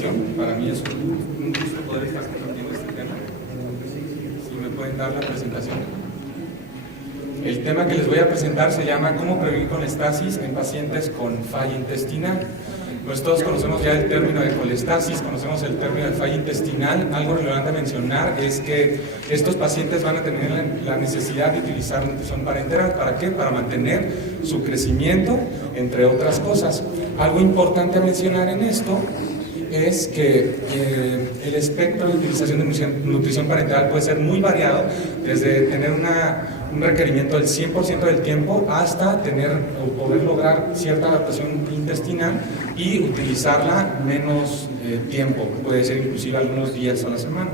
presentación. Para mí es un gusto poder estar compartiendo este tema. Si me pueden dar la presentación. El tema que les voy a presentar se llama ¿Cómo prevenir colestasis en pacientes con falla intestinal? Pues todos conocemos ya el término de colestasis, conocemos el término de falla intestinal. Algo relevante a mencionar es que estos pacientes van a tener la necesidad de utilizar nutrición parenteral. ¿Para qué? Para mantener su crecimiento, entre otras cosas. Algo importante a mencionar en esto es que el espectro de utilización de nutrición parenteral puede ser muy variado, desde tener un requerimiento del 100% del tiempo hasta tener o poder lograr cierta adaptación intestinal y utilizarla menos tiempo, puede ser inclusive algunos días a la semana.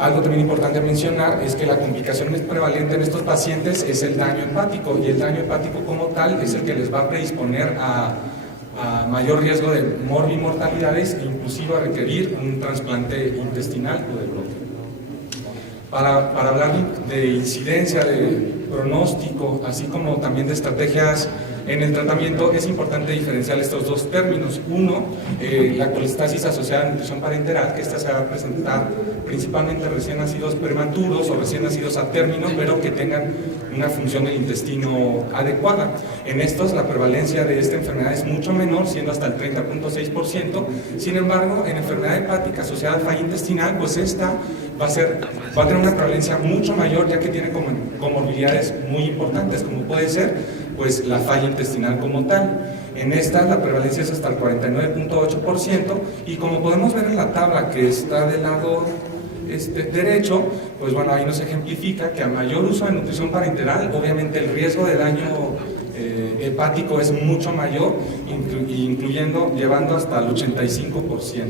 Algo también importante a mencionar es que la complicación más prevalente en estos pacientes es el daño hepático, y el daño hepático como tal es el que les va a predisponer a mayor riesgo de morbimortalidades e inclusive a requerir un trasplante intestinal o de bloque. Para hablar de incidencia, de pronóstico, así como también de estrategias en el tratamiento, es importante diferenciar estos dos términos. Uno, la colestasis asociada a nutrición parenteral, que esta se va a presentar principalmente recién nacidos prematuros o recién nacidos a término, pero que tengan una función del intestino adecuada. En estos, la prevalencia de esta enfermedad es mucho menor, siendo hasta el 30.6%. Sin embargo, en enfermedad hepática asociada a falla intestinal, pues esta va a tener una prevalencia mucho mayor, ya que tiene comorbilidades muy importantes, como puede ser pues la falla intestinal como tal. En esta la prevalencia es hasta el 49.8%, y como podemos ver en la tabla que está del lado derecho, pues bueno, ahí nos ejemplifica que a mayor uso de nutrición parenteral, obviamente el riesgo de daño hepático es mucho mayor, llevando hasta el 85%.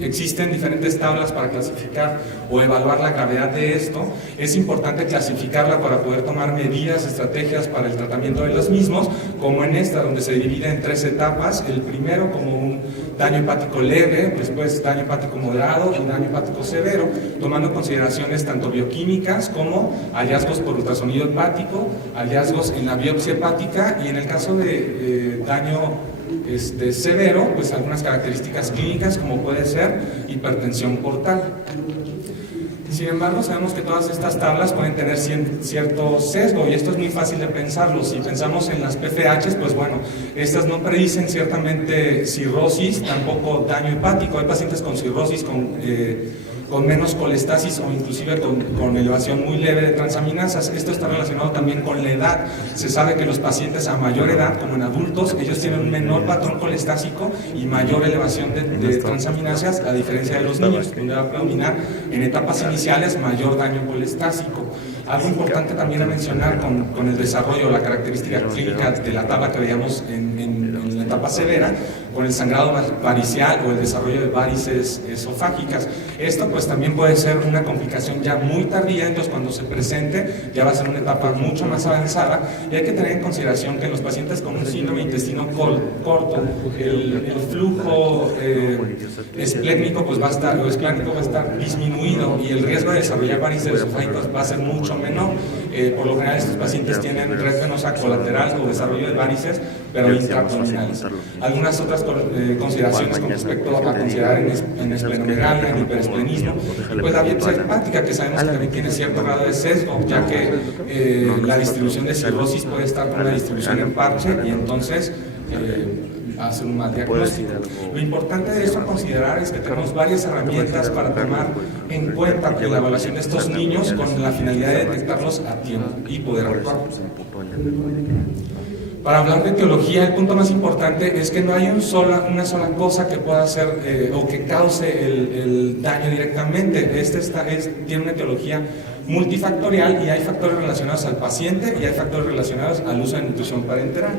Existen diferentes tablas para clasificar o evaluar la gravedad de esto. Es importante clasificarla para poder tomar medidas, estrategias para el tratamiento de los mismos, como en esta, donde se divide en 3 etapas. El primero como un daño hepático leve, después daño hepático moderado y daño hepático severo, tomando consideraciones tanto bioquímicas como hallazgos por ultrasonido hepático, hallazgos en la biopsia hepática, y en el caso de daño severo, pues algunas características clínicas como puede ser hipertensión portal. Sin embargo, sabemos que todas estas tablas pueden tener cierto sesgo, y esto es muy fácil de pensarlo. Si pensamos en las PFHs, pues bueno, estas no predicen ciertamente cirrosis, tampoco daño hepático. Hay pacientes con cirrosis con menos colestasis o inclusive con elevación muy leve de transaminasas. Esto está relacionado también con la edad. Se sabe que los pacientes a mayor edad, como en adultos, ellos tienen un menor patrón colestásico y mayor elevación de transaminasas, a diferencia de los niños, donde va a predominar en etapas iniciales mayor daño colestásico. Algo importante también a mencionar con el desarrollo, la característica clínica de la tabla que veíamos en la etapa severa, con el sangrado varicial o el desarrollo de varices esofágicas. Esto pues también puede ser una complicación ya muy tardía, entonces cuando se presente ya va a ser una etapa mucho más avanzada, y hay que tener en consideración que en los pacientes con un síndrome de intestino corto, el flujo esplénico pues va a estar disminuido, y el riesgo de desarrollar varices esofágicas va a ser mucho menor. Por lo general estos pacientes tienen red venosa colateral o desarrollo de varices, pero intraabdominales. Algunas otras consideraciones con respecto a considerar en esplenomegalia, en hiperesplenismo, pues la biopsia hepática, que sabemos que también tiene cierto grado de sesgo, ya que la distribución de cirrosis puede estar con una distribución en parche, y entonces hacer un mal diagnóstico. Lo importante de esto a considerar es que tenemos varias herramientas para tomar en cuenta la evaluación de estos niños con la finalidad de detectarlos a tiempo y poder actuar. Para hablar de etiología, el punto más importante es que no hay una sola cosa que pueda hacer o que cause el daño directamente. Tiene una etiología multifactorial, y hay factores relacionados al paciente y hay factores relacionados al uso de nutrición parenteral.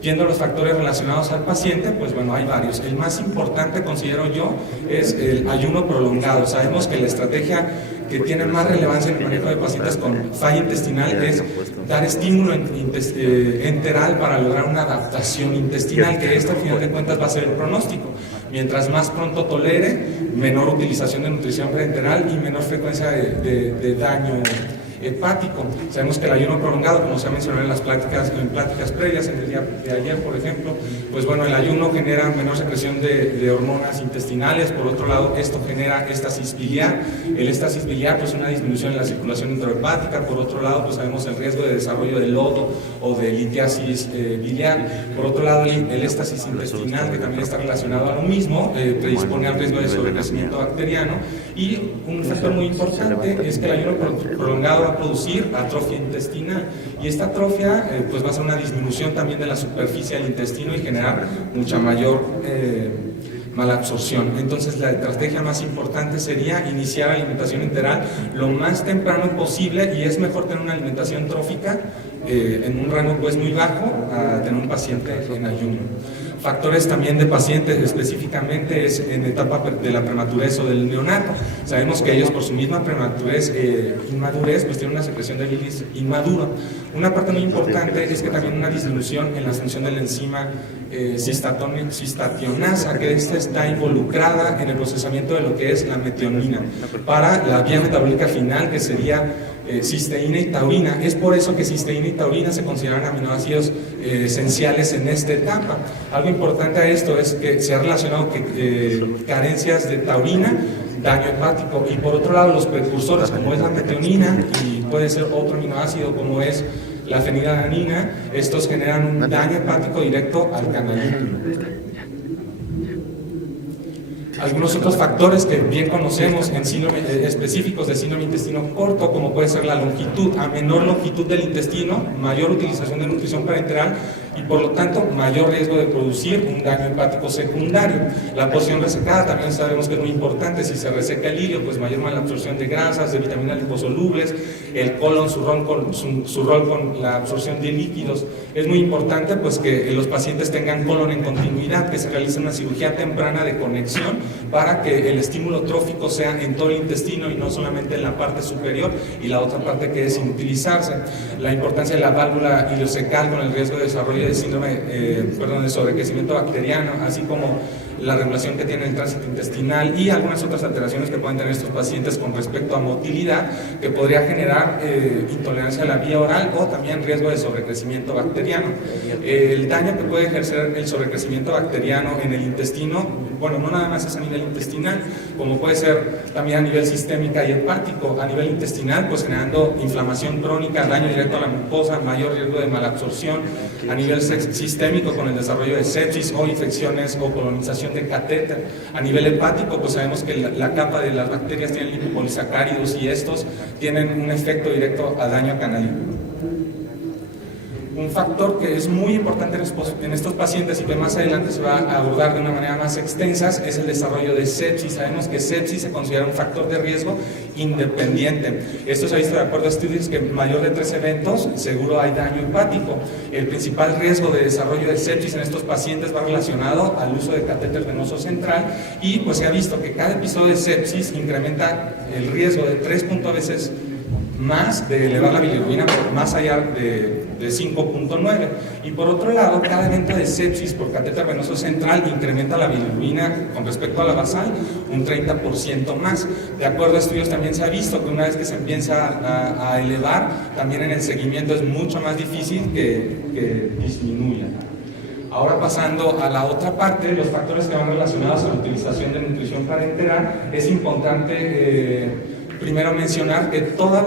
Viendo los factores relacionados al paciente, pues bueno, hay varios. El más importante, considero yo, es el ayuno prolongado. Sabemos que la estrategia que tiene más relevancia en el manejo de pacientes con falla intestinal es dar estímulo enteral para lograr una adaptación intestinal, que esto, al final de cuentas, va a ser el pronóstico. Mientras más pronto tolere, menor utilización de nutrición parenteral y menor frecuencia de daño hepático. Sabemos que el ayuno prolongado, como se ha mencionado en las pláticas previas, en el día de ayer, por ejemplo, pues bueno, el ayuno genera menor secreción de hormonas intestinales. Por otro lado, esto genera éstasis biliar. El éstasis biliar, pues una disminución en la circulación intrahepática. Por otro lado, pues sabemos el riesgo de desarrollo de lodo o de litiasis biliar. Por otro lado, el éstasis intestinal, que también está relacionado a lo mismo, predispone al riesgo de sobrecrecimiento bacteriano. Y un factor muy importante es que el ayuno prolongado va a producir atrofia intestinal, y esta atrofia pues va a ser una disminución también de la superficie del intestino y generar mucha mayor malabsorción. Entonces la estrategia más importante sería iniciar alimentación enteral lo más temprano posible, y es mejor tener una alimentación trófica en un rango pues muy bajo a tener un paciente en ayuno. Factores también de pacientes específicamente es en etapa de la prematurez o del neonato. Sabemos que ellos por su misma prematurez, inmadurez, pues tienen una secreción de bilis inmadura. Una parte muy importante es que también una disminución en la función de la enzima cistationasa, que esta está involucrada en el procesamiento de lo que es la metionina para la vía metabólica final, que sería cisteína y taurina. Es por eso que cisteína y taurina se consideran aminoácidos esenciales en esta etapa. Algo importante a esto es que se ha relacionado que carencias de taurina, daño hepático, y por otro lado los precursores como es la metionina y puede ser otro aminoácido como es la fenilalanina, estos generan un daño hepático directo al canal hípico. Algunos otros factores que bien conocemos en síndrome, específicos de síndrome intestino corto, como puede ser la longitud. A menor longitud del intestino, mayor utilización de nutrición parenteral y por lo tanto mayor riesgo de producir un daño hepático secundario. La porción resecada también sabemos que es muy importante. Si se reseca el hígado, pues mayor malabsorción de grasas, de vitaminas liposolubles. El colon, su rol con la absorción de líquidos. Es muy importante pues que los pacientes tengan colon en continuidad, que se realice una cirugía temprana de conexión para que el estímulo trófico sea en todo el intestino y no solamente en la parte superior y la otra parte que es inutilizarse. La importancia de la válvula ileocecal con el riesgo de desarrollo de síndrome, de sobrecrecimiento bacteriano, así como la regulación que tiene el tránsito intestinal y algunas otras alteraciones que pueden tener estos pacientes con respecto a motilidad, que podría generar intolerancia a la vía oral o también riesgo de sobrecrecimiento bacteriano. El daño que puede ejercer el sobrecrecimiento bacteriano en el intestino, bueno, no nada más es a nivel intestinal, como puede ser también a nivel sistémica y hepático. A nivel intestinal, pues generando inflamación crónica, daño directo a la mucosa, mayor riesgo de malabsorción. A nivel sistémico, con el desarrollo de sepsis o infecciones o colonización de catéter. A nivel hepático, pues sabemos que la capa de las bacterias tienen lipopolisacáridos y estos tienen un efecto directo a daño canalítico. Un factor que es muy importante en estos pacientes y que más adelante se va a abordar de una manera más extensa es el desarrollo de sepsis. Sabemos que sepsis se considera un factor de riesgo independiente. Esto se ha visto de acuerdo a estudios que mayor de 3 eventos seguro hay daño hepático. El principal riesgo de desarrollo de sepsis en estos pacientes va relacionado al uso de catéter venoso central y pues se ha visto que cada episodio de sepsis incrementa el riesgo de 3.0 veces más de elevar la bilirrubina más allá de 5.9. Y por otro lado, cada evento de sepsis por catéter venoso central incrementa la bilirrubina con respecto a la basal un 30% más. De acuerdo a estudios también se ha visto que una vez que se empieza a elevar, también en el seguimiento es mucho más difícil que disminuya. Ahora pasando a la otra parte, los factores que van relacionados a la utilización de nutrición parenteral, es importante primero mencionar que todos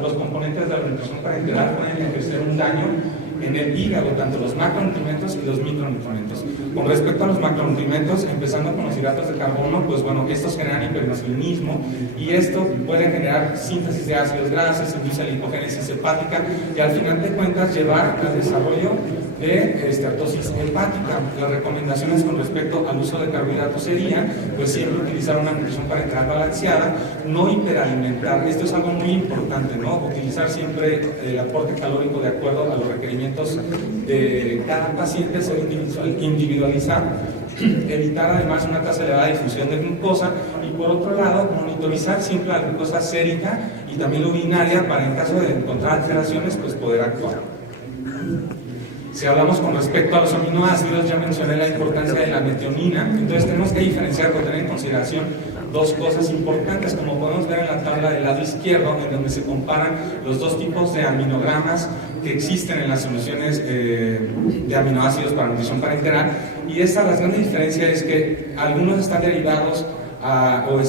los componentes de la nutrición parenteral pueden ejercer un daño en el hígado, tanto los macronutrientes y los micronutrientes. Con respecto a los macronutrientes, empezando con los hidratos de carbono, pues bueno, estos generan hiperinsulinismo y esto puede generar síntesis de ácidos grasos, induce la lipogénesis hepática y al final de cuentas llevar al desarrollo de esteatosis hepática. Las recomendaciones con respecto al uso de carbohidratos serían pues siempre utilizar una nutrición parenteral balanceada, no hiperalimentar. Esto es algo muy importante, ¿no? Utilizar siempre el aporte calórico de acuerdo a los requerimientos de cada paciente, ser individualizar, evitar además una tasa elevada de difusión de glucosa y por otro lado monitorizar siempre la glucosa sérica y también la urinaria para en caso de encontrar alteraciones pues poder actuar. Si hablamos con respecto a los aminoácidos, ya mencioné la importancia de la metionina, entonces tenemos que diferenciar o tener en consideración dos cosas importantes, como podemos ver en la tabla del lado izquierdo, en donde se comparan los dos tipos de aminogramas que existen en las soluciones de aminoácidos para nutrición parenteral. Y la gran diferencia es que algunos están derivados o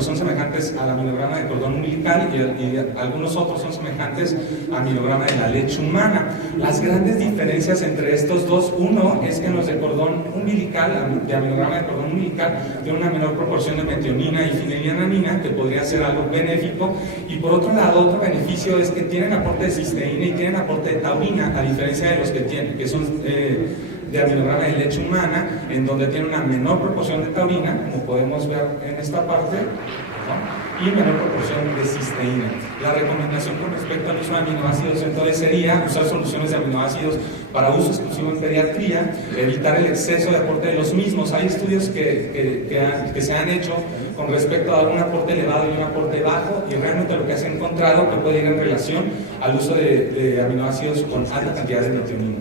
son semejantes al aminograma de cordón umbilical y algunos otros son semejantes al aminograma de la leche humana. Las grandes diferencias entre estos dos, uno es que en los de cordón umbilical, de aminograma de cordón umbilical, tiene una menor proporción de metionina y fenilalanina, que podría ser algo benéfico, y por otro lado, otro beneficio es que tienen aporte de cisteína y tienen aporte de taurina, a diferencia de los que son de aminograma de leche humana, en donde tiene una menor proporción de taurina, como podemos ver en esta parte, ¿no? Y menor proporción de cisteína. La recomendación con respecto al uso de aminoácidos entonces sería usar soluciones de aminoácidos para uso exclusivo en pediatría, evitar el exceso de aporte de los mismos. Hay estudios que se han hecho con respecto a dar un aporte elevado y un aporte bajo, y realmente lo que se ha encontrado que puede ir en relación al uso de aminoácidos con alta cantidad de metionina.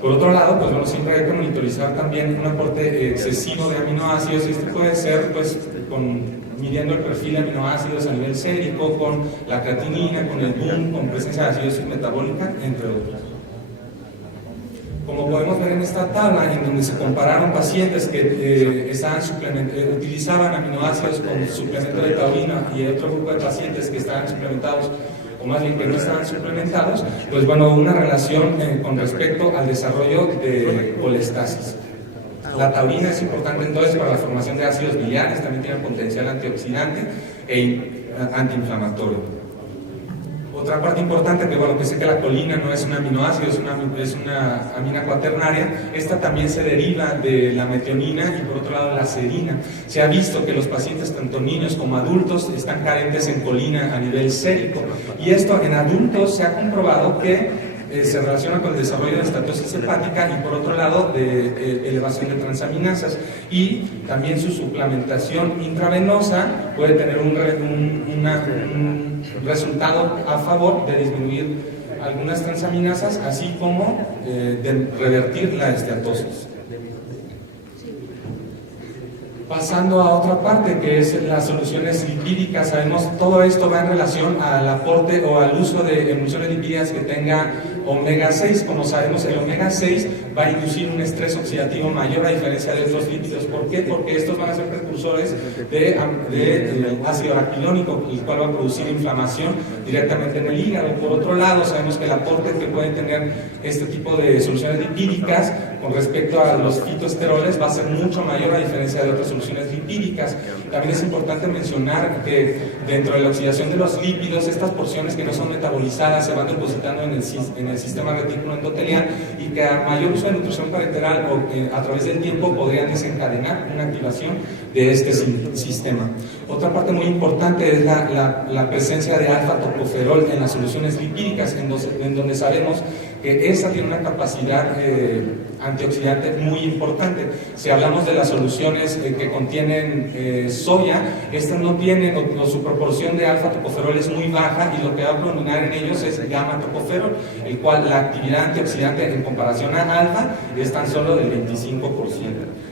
Por otro lado, pues bueno, siempre hay que monitorizar también un aporte excesivo de aminoácidos, y esto puede ser pues midiendo el perfil de aminoácidos a nivel sérico, con la creatinina, con el BUN, con presencia de acidosis metabólica, entre otros. Como podemos ver en esta tabla, en donde se compararon pacientes que utilizaban aminoácidos con suplemento de taurina y otro grupo de pacientes que estaban suplementados, o más bien que no estaban suplementados, pues bueno, una relación con respecto al desarrollo de colestasis. La taurina es importante entonces para la formación de ácidos biliares, también tiene potencial antioxidante e antiinflamatorio. Otra parte importante, que bueno, que sé que la colina no es un aminoácido, es una amina cuaternaria. Esta también se deriva de la metionina y por otro lado la serina. Se ha visto que los pacientes, tanto niños como adultos, están carentes en colina a nivel sérico, y esto en adultos se ha comprobado que se relaciona con el desarrollo de estatosis hepática y por otro lado de elevación de transaminasas, y también su suplementación intravenosa puede tener un resultado a favor de disminuir algunas transaminasas, así como de revertir la esteatosis. Pasando a otra parte, que es las soluciones lipídicas, sabemos todo esto va en relación al aporte o al uso de emulsiones lipídicas que tenga omega 6. Como sabemos, el omega 6 va a inducir un estrés oxidativo mayor a diferencia de otros lípidos. ¿Por qué? Porque estos van a ser precursores de ácido araquidónico, el cual va a producir inflamación directamente en el hígado. Por otro lado, sabemos que el aporte que pueden tener este tipo de soluciones lipídicas con respecto a los fitoesteroles va a ser mucho mayor a diferencia de otras soluciones lipídicas. También es importante mencionar que dentro de la oxidación de los lípidos, estas porciones que no son metabolizadas se van depositando en el sistema retículo endotelial, y que a mayor uso de nutrición parenteral o a través del tiempo podrían desencadenar una activación de este sistema. Otra parte muy importante es la presencia de alfa-tocoferol en las soluciones lipídicas, en donde sabemos que esta tiene una capacidad antioxidante muy importante. Si hablamos de las soluciones que contienen soya, estas no tienen, o su proporción de alfa-tocoferol es muy baja, y lo que va a predominar en ellos es gamma-tocoferol, el cual la actividad antioxidante en comparación a alfa es tan solo del 25%.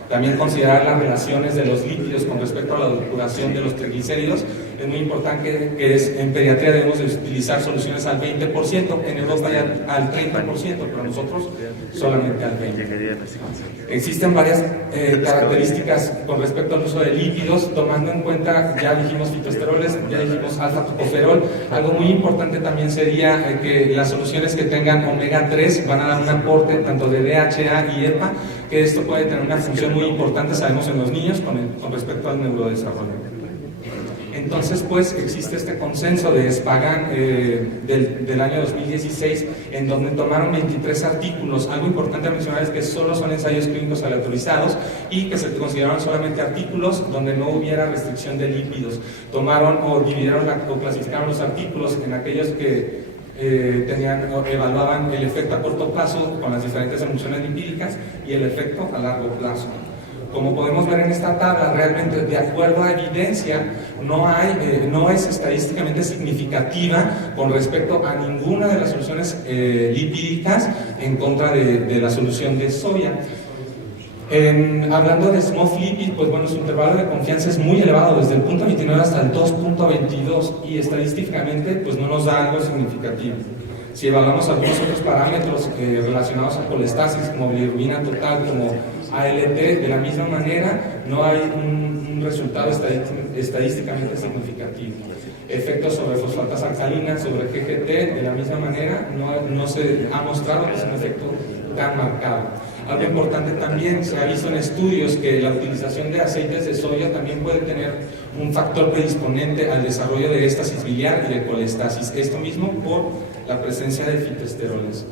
También considerar las relaciones de los lípidos con respecto a la depuración de los triglicéridos es muy importante, que en pediatría debemos de utilizar soluciones al 20%, en Europa ya al 30%, pero nosotros solamente al 20%. Existen varias características con respecto al uso de lípidos, tomando en cuenta, ya dijimos fitoesteroles, ya dijimos alfa-tocoferol. Algo muy importante también sería que las soluciones que tengan omega 3 van a dar un aporte tanto de DHA y EPA, que esto puede tener una función muy importante, sabemos, en los niños con respecto al neurodesarrollo. Entonces, pues, existe este consenso de Spagan del año 2016, en donde tomaron 23 artículos. Algo importante a mencionar es que solo son ensayos clínicos aleatorizados y que se consideraron solamente artículos donde no hubiera restricción de lípidos. Tomaron o dividieron o clasificaron los artículos en aquellos que evaluaban el efecto a corto plazo con las diferentes emulsiones lipídicas y el efecto a largo plazo. Como podemos ver en esta tabla, realmente, de acuerdo a evidencia, no es estadísticamente significativa con respecto a ninguna de las soluciones lipídicas en contra de la solución de soya. Hablando de SMOF lipid, pues bueno, su intervalo de confianza es muy elevado, desde el 0.29 hasta el 2.22, y estadísticamente pues no nos da algo significativo. Si evaluamos algunos otros parámetros relacionados a colestasis, como bilirrubina total, como ALT, de la misma manera, no hay un resultado estadísticamente significativo. Efectos sobre fosfatas alcalinas, sobre GGT, de la misma manera, no se ha mostrado que es un efecto tan marcado. Algo importante también, se ha visto en estudios que la utilización de aceites de soya también puede tener un factor predisponente al desarrollo de éstasis biliar y de colestasis. Esto mismo por la presencia de fitoesteroles.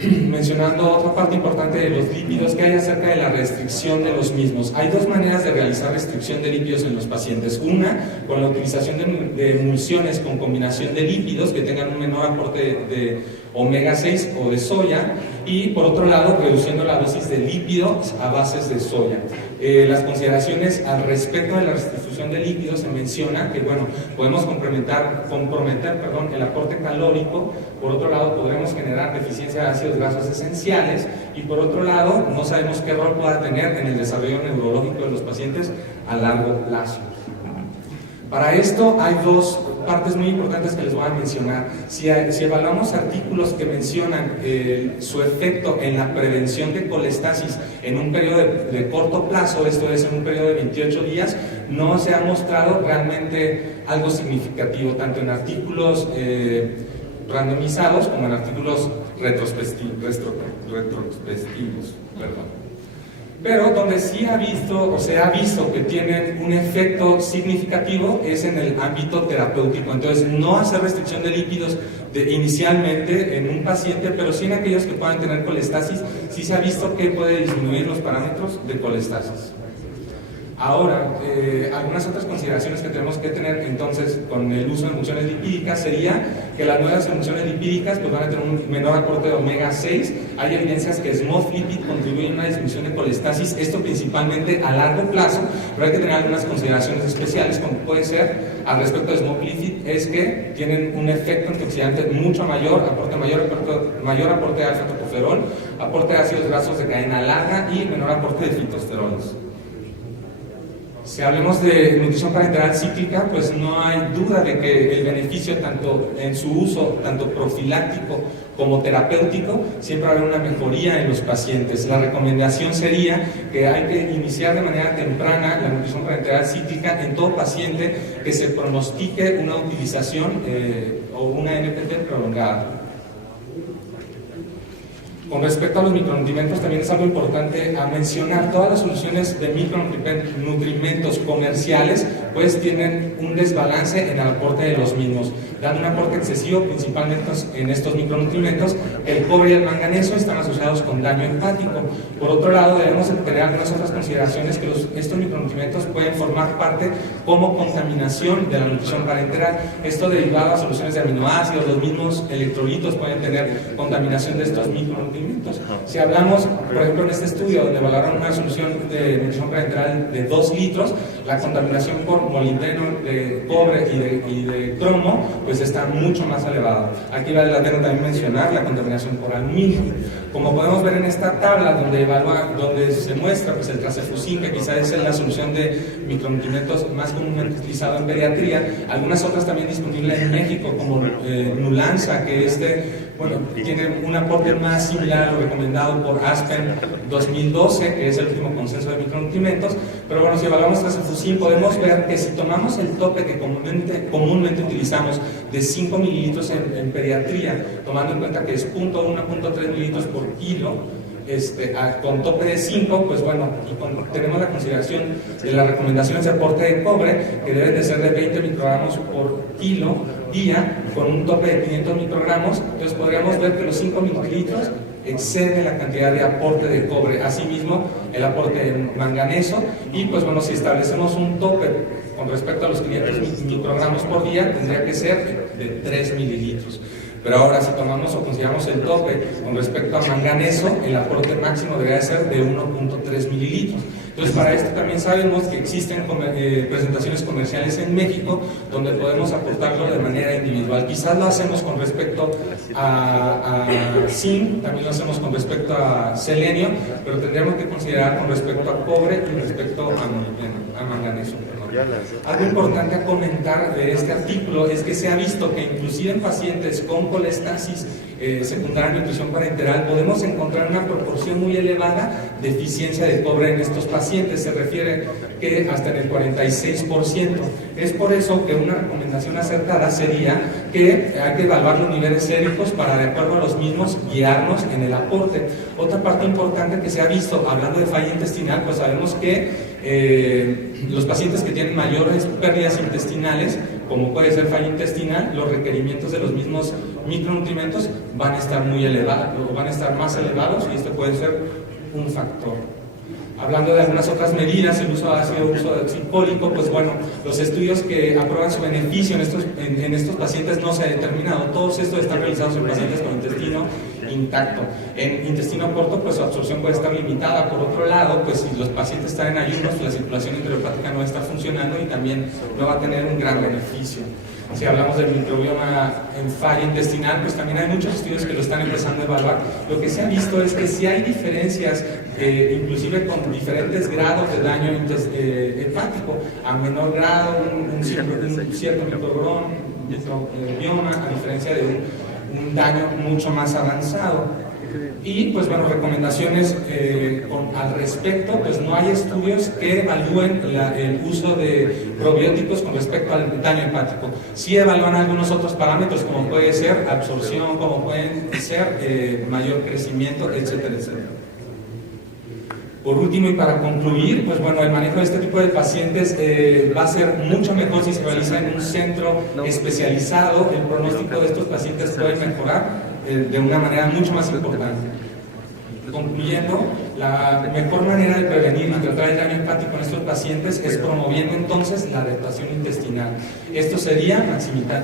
Mencionando otra parte importante de los lípidos que hay acerca de la restricción de los mismos. Hay dos maneras de realizar restricción de lípidos en los pacientes. Una, con la utilización de emulsiones con combinación de lípidos que tengan un menor aporte de omega 6 o de soya, y por otro lado, reduciendo la dosis de lípidos a bases de soya. Las consideraciones al respecto de la restitución de lípidos se menciona que, bueno, podemos comprometer el aporte calórico, por otro lado podremos generar deficiencia de ácidos grasos esenciales, y por otro lado no sabemos qué rol pueda tener en el desarrollo neurológico de los pacientes a largo plazo. Para esto hay dos partes muy importantes que les voy a mencionar. Si evaluamos artículos que mencionan su efecto en la prevención de colestasis en un periodo de corto plazo, esto es en un periodo de 28 días, no se ha mostrado realmente algo significativo, tanto en artículos randomizados como en artículos retrospectivos. Pero donde sí se ha visto que tienen un efecto significativo es en el ámbito terapéutico. Entonces, no hacer restricción de lípidos inicialmente en un paciente, pero sí en aquellos que puedan tener colestasis, sí se ha visto que puede disminuir los parámetros de colestasis. Ahora, algunas otras consideraciones que tenemos que tener entonces con el uso de emulsiones lipídicas sería que las nuevas emulsiones lipídicas pues, van a tener un menor aporte de omega 6. Hay evidencias que SMOF lipid contribuye a una disminución de colestasis, esto principalmente a largo plazo, pero hay que tener algunas consideraciones especiales, como puede ser al respecto de SMOF lipid, es que tienen un efecto antioxidante mucho mayor aporte de alfa-tocoferol, aporte de ácidos grasos de cadena larga y menor aporte de fitoesteroles. Si hablemos de nutrición parenteral cíclica, pues no hay duda de que el beneficio tanto en su uso, tanto profiláctico como terapéutico, siempre va a haber una mejoría en los pacientes. La recomendación sería que hay que iniciar de manera temprana la nutrición parenteral cíclica en todo paciente que se pronostique una utilización o una NPT prolongada. Con respecto a los micronutrimentos, también es algo importante a mencionar. Todas las soluciones de micronutrimentos comerciales pues tienen un desbalance en el aporte de los mismos, dando un aporte excesivo principalmente en estos micronutrimentos. El cobre y el manganeso están asociados con daño hepático. Por otro lado, debemos tener algunas otras consideraciones que estos micronutrimentos pueden formar parte como contaminación de la nutrición parenteral. Esto derivado a soluciones de aminoácidos, los mismos electrolitos pueden tener contaminación de estos micronutrimentos. Si hablamos, por ejemplo, en este estudio donde valoraron una solución de nutrición parenteral de 2 litros, la contaminación por molibdeno, de cobre y de cromo, pues está mucho más elevada. Aquí vale la pena también mencionar la contaminación por aluminio. Como podemos ver en esta tabla donde se muestra pues, el tracefusin, que quizás es la solución de micronutrientes más comúnmente utilizado en pediatría, algunas otras también disponibles en México, como Nulanza, que tiene un aporte más similar a lo recomendado por Aspen 2012, que es el último consenso de micronutrientes. Pero bueno, si evaluamos tracefusin, podemos ver que si tomamos el tope que comúnmente utilizamos de 5 mililitros en pediatría, tomando en cuenta que es 0.1 a 0.3 mililitros por kilo, con tope de 5, pues bueno, y tenemos la consideración de las recomendaciones de aporte de cobre, que deben de ser de 20 microgramos por kilo día, con un tope de 500 microgramos, entonces podríamos ver que los 5 mililitros excede la cantidad de aporte de cobre, asimismo el aporte de manganeso, y pues bueno, si establecemos un tope con respecto a los 500 microgramos por día, tendría que ser de 3 mililitros. Pero ahora, si tomamos o consideramos el tope con respecto a manganeso, el aporte máximo debería ser de 1.3 mililitros. Entonces, para esto también sabemos que existen presentaciones comerciales en México donde podemos aportarlo de manera individual. Quizás lo hacemos con respecto a zinc, también lo hacemos con respecto a selenio, pero tendríamos que considerar con respecto a cobre y respecto a manganeso. Algo importante a comentar de este artículo es que se ha visto que inclusive en pacientes con colestasis secundaria de nutrición parenteral podemos encontrar una proporción muy elevada de deficiencia de cobre en estos pacientes, se refiere que hasta en el 46%. Es por eso que una recomendación acertada sería que hay que evaluar los niveles séricos para, de acuerdo a los mismos, guiarnos en el aporte. Otra parte importante que se ha visto, hablando de falla intestinal, pues sabemos que los pacientes que tienen mayores pérdidas intestinales, como puede ser falla intestinal, los requerimientos de los mismos micronutrientes van a estar muy elevados, o van a estar más elevados, y esto puede ser un factor. Hablando de algunas otras medidas, el uso de ácido oxipólico, pues bueno, los estudios que aprueban su beneficio en estos pacientes no se ha determinado. Todos estos están realizados en pacientes con intestino intacto. En intestino corto, pues su absorción puede estar limitada. Por otro lado, pues si los pacientes están en ayunos, la circulación enterohepática no está funcionando y también no va a tener un gran beneficio. Si hablamos del microbioma en falla intestinal, pues también hay muchos estudios que lo están empezando a evaluar. Lo que se ha visto es que sí hay diferencias, inclusive con diferentes grados de daño hepático. A menor grado, un cierto microbioma, a diferencia de un daño mucho más avanzado. Y pues bueno, recomendaciones al respecto, pues no hay estudios que evalúen el uso de probióticos con respecto al daño hepático. Sí evalúan algunos otros parámetros, como puede ser absorción, como pueden ser mayor crecimiento, etcétera, etcétera. Por último y para concluir, pues bueno, el manejo de este tipo de pacientes va a ser mucho mejor si se realiza en un centro especializado. El pronóstico de estos pacientes puede mejorar de una manera mucho más importante. Concluyendo, la mejor manera de prevenir y tratar el daño hepático en estos pacientes es promoviendo entonces la adaptación intestinal. Esto sería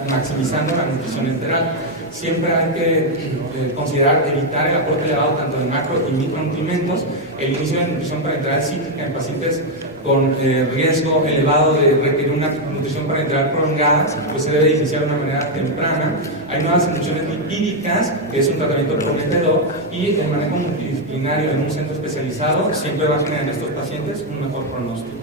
maximizando la nutrición enteral. Siempre hay que considerar evitar el aporte elevado tanto de macro y micronutrientes. El inicio de nutrición parenteral cíclica en pacientes con riesgo elevado de requerir una nutrición parenteral prolongada, pues se debe iniciar de una manera temprana. Hay nuevas infusiones lipídicas, que es un tratamiento prometedor, y el manejo multidisciplinario en un centro especializado siempre va a generar en estos pacientes un mejor pronóstico.